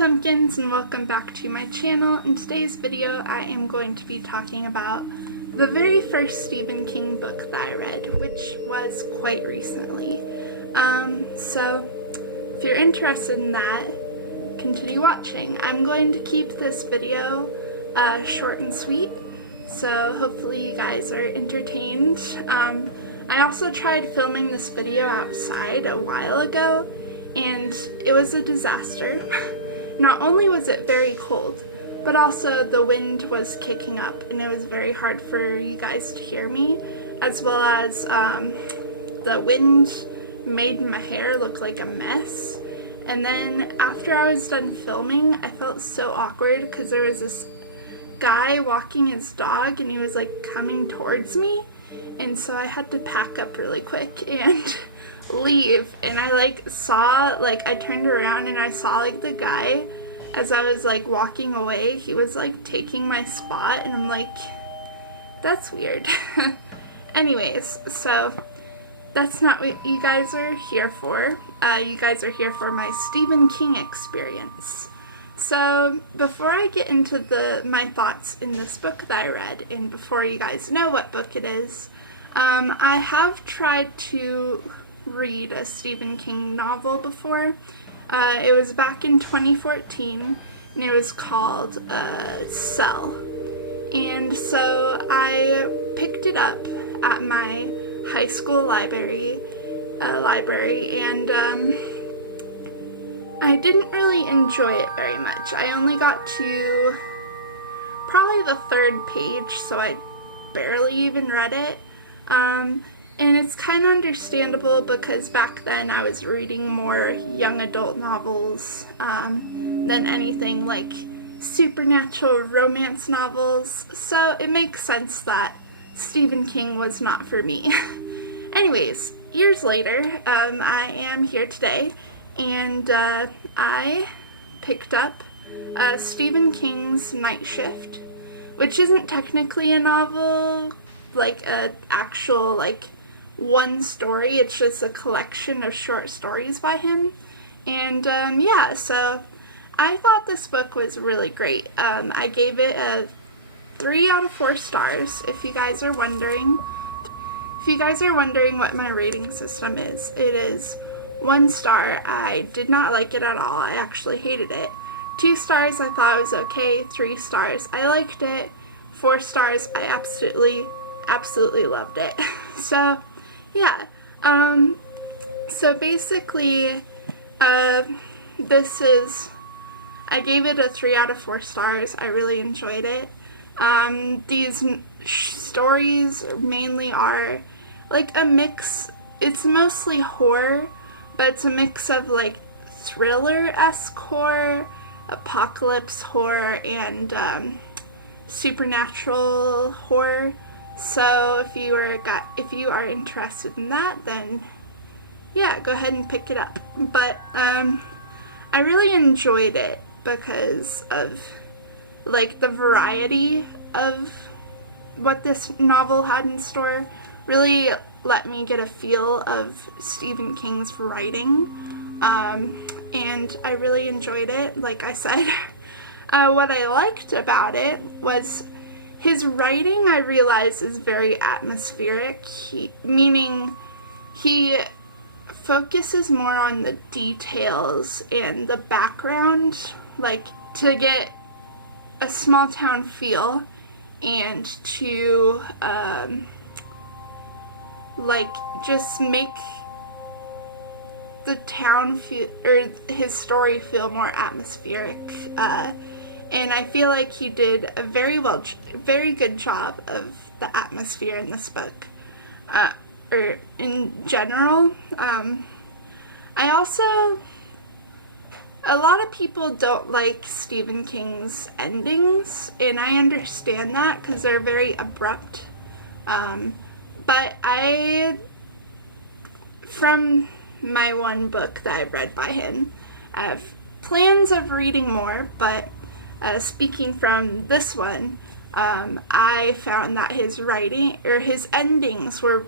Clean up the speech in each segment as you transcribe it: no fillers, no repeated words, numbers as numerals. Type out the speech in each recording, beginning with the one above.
pumpkins, and welcome back to my channel. In today's video I am going to be talking about the very first Stephen King book that I read, which was quite recently. So if you're interested in that, continue watching. I'm going to keep this video short and sweet, so hopefully you guys are entertained. I also tried filming this video outside a while ago, and it was a disaster. Not only was it very cold, but also the wind was kicking up, and it was very hard for you guys to hear me, as well as the wind made my hair look like a mess. And then after I was done filming, I felt so awkward because there was this guy walking his dog, and he was like coming towards me, and so I had to pack up really quick and leave. And I I turned around and I saw like the guy, as I was like walking away, he was like taking my spot, and I'm like, that's weird. Anyways, so that's not what you guys are here for. You guys are here for my Stephen King experience. So before I get into my thoughts in this book that I read, and before you guys know what book it is, I have tried to read a Stephen King novel before. It was back in 2014, and it was called Cell. And so I picked it up at my high school library, and I didn't really enjoy it very much. I only got to probably the third page, so I barely even read it. And it's kind of understandable because back then I was reading more young adult novels than anything like supernatural romance novels, so it makes sense that Stephen King was not for me. Anyways, years later, I am here today, and I picked up Stephen King's Night Shift, which isn't technically a novel, like an actual one story. It's just a collection of short stories by him. And yeah, so I thought this book was really great. I gave it a 3 out of 4 stars, if you guys are wondering. If you guys are wondering what my rating system is, it is 1 star, I did not like it at all, I actually hated it. 2 stars, I thought it was okay. 3 stars, I liked it. 4 stars, I absolutely loved it. So yeah, so basically, I gave it a 3 out of 4 stars. I really enjoyed it. These stories mainly are like a mix. It's mostly horror, but it's a mix of like thriller-esque horror, apocalypse horror, and supernatural horror. So if you are interested in that, then yeah, go ahead and pick it up. But I really enjoyed it because of like the variety of what this novel had in store. Really let me get a feel of Stephen King's writing, and I really enjoyed it. Like I said, what I liked about it was his writing, I realize, is very atmospheric, meaning he focuses more on the details and the background, like to get a small town feel, and to just make the town feel, or his story feel more atmospheric. And I feel like he did a very good job of the atmosphere in this book, or in general. A lot of people don't like Stephen King's endings, and I understand that because they're very abrupt. But from my one book that I've read by him, I have plans of reading more, but speaking from this one, I found that his writing, or his endings, were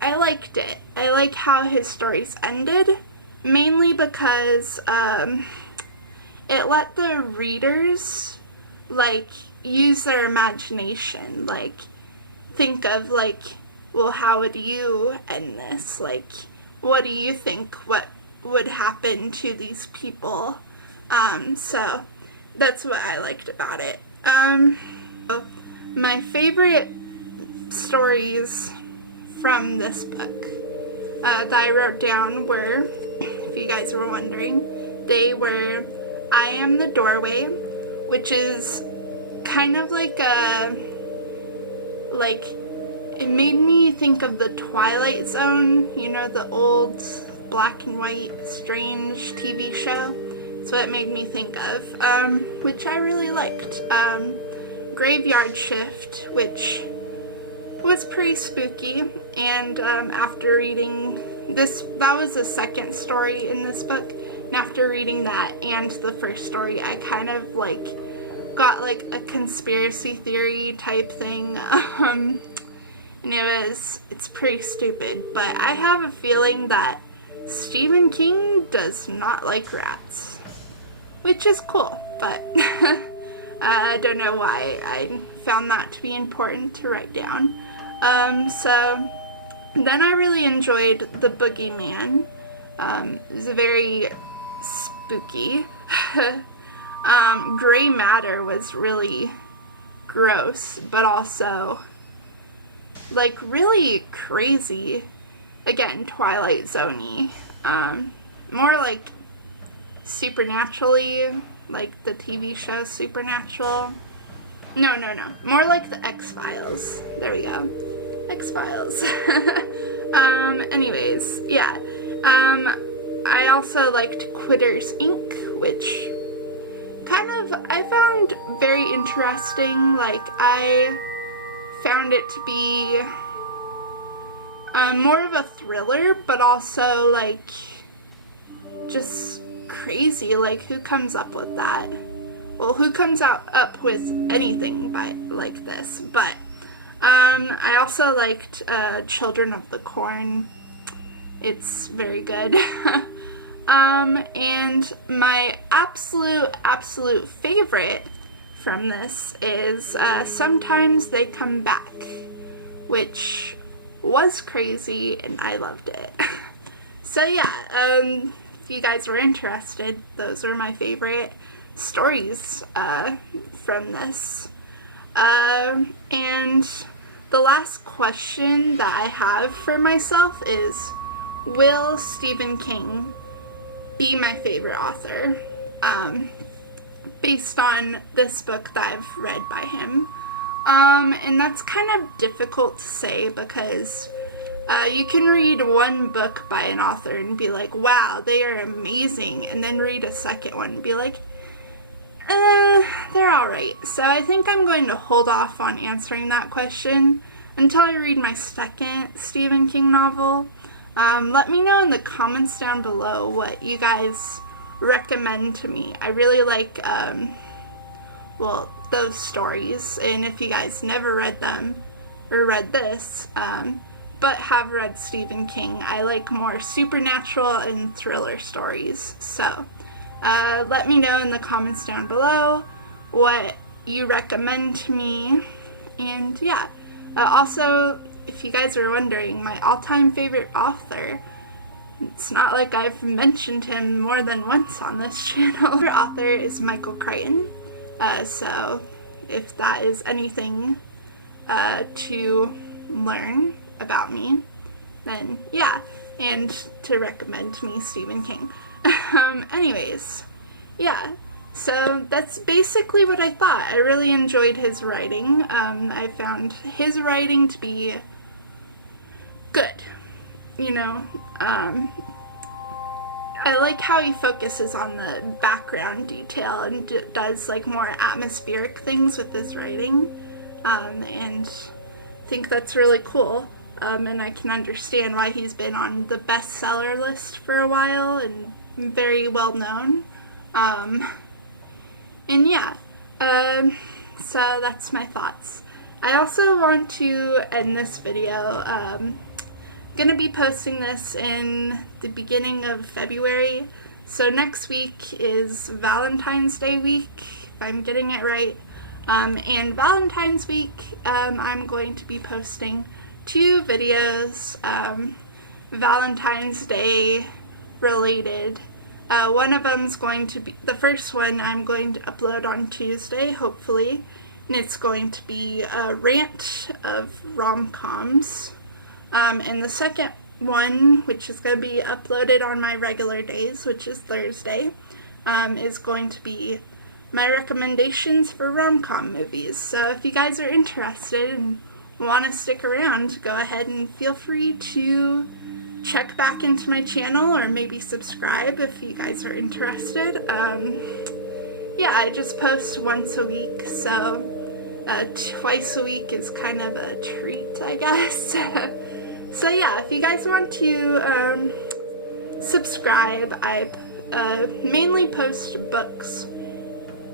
I liked it. I like how his stories ended. mainly because it let the readers, like, use their imagination, like, think of, like, well, how would you end this? Like, what do you think what would happen to these people? So that's what I liked about it. My favorite stories from this book that I wrote down were, if you guys were wondering, they were I Am the Doorway, which is kind of like it made me think of the Twilight Zone, you know, the old black and white strange TV show. That's what it made me think of, which I really liked. Graveyard Shift, which was pretty spooky, and after reading this, that was the second story in this book, and after reading that and the first story, I kind of like got like a conspiracy theory type thing, and it's pretty stupid, but I have a feeling that Stephen King does not like rats, which is cool, but I don't know why I found that to be important to write down. So then I really enjoyed The Boogeyman. It was very spooky. Gray matter was really gross, but also like really crazy. Again, Twilight Zone-y. More like supernaturally, like the TV show Supernatural. No. More like the X-Files. There we go. X-Files. Anyways, yeah. I also liked Quitters Inc., which kind of I found very interesting. Like, I found it to be more of a thriller, but also like just crazy. Like, who comes up with that? Well, who comes up with anything like this? But I also liked Children of the Corn. It's very good. And my absolute favorite from this is Sometimes They Come Back, which was crazy and I loved it. So yeah, if you guys were interested, those are my favorite stories from this. And the last question that I have for myself is, will Stephen King be my favorite author, based on this book that I've read by him? And that's kind of difficult to say because you can read one book by an author and be like, wow, they are amazing, and then read a second one and be like, they're alright. So I think I'm going to hold off on answering that question until I read my second Stephen King novel. Let me know in the comments down below what you guys recommend to me. I really like, well, those stories, and if you guys never read them, or read this, but have read Stephen King, I like more supernatural and thriller stories. So let me know in the comments down below what you recommend to me, and yeah. Also, if you guys are wondering, my all-time favorite author, it's not like I've mentioned him more than once on this channel. My author is Michael Crichton, so if that is anything to learn about me, then yeah, and to recommend to me Stephen King. Anyways, yeah, so that's basically what I thought. I really enjoyed his writing. I found his writing to be good, you know. I like how he focuses on the background detail and does like more atmospheric things with his writing, and I think that's really cool, and I can understand why he's been on the bestseller list for a while and very well known, and yeah, so that's my thoughts. I also want to end this video gonna be posting this in the beginning of February. So next week is Valentine's Day week, if I'm getting it right. And Valentine's week, I'm going to be posting 2 videos, Valentine's Day related. One of them's going to be, the first one I'm going to upload on Tuesday, hopefully, and it's going to be a rant of rom-coms. And the second one, which is going to be uploaded on my regular days, which is Thursday, is going to be my recommendations for rom-com movies. So if you guys are interested and want to stick around, go ahead and feel free to check back into my channel or maybe subscribe if you guys are interested. Yeah, I just post once a week, so twice a week is kind of a treat, I guess. So yeah, if you guys want to subscribe, I mainly post books,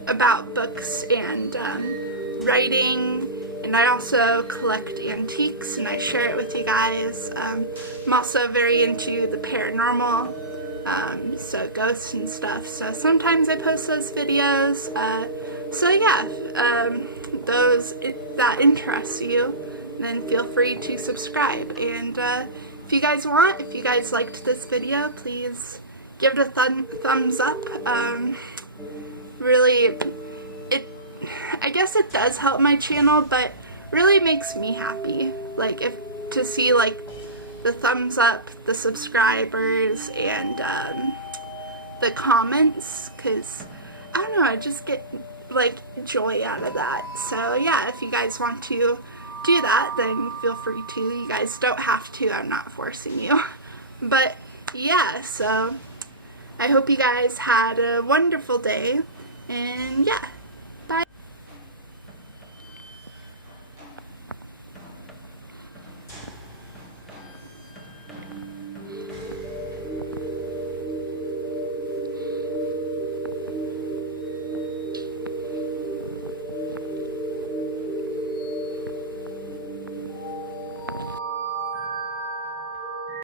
about books and writing, and I also collect antiques and I share it with you guys. I'm also very into the paranormal, so ghosts and stuff, so sometimes I post those videos. So yeah, if that interests you, then feel free to subscribe. And if you guys liked this video, please give it a thumbs up. Really, I guess it does help my channel, but really makes me happy, like, to see, like, the thumbs up, the subscribers, and the comments, because I don't know, I just get, like, joy out of that. So yeah, if you guys want to do that, then feel free to. You guys don't have to, I'm not forcing you. But yeah, so I hope you guys had a wonderful day, and yeah.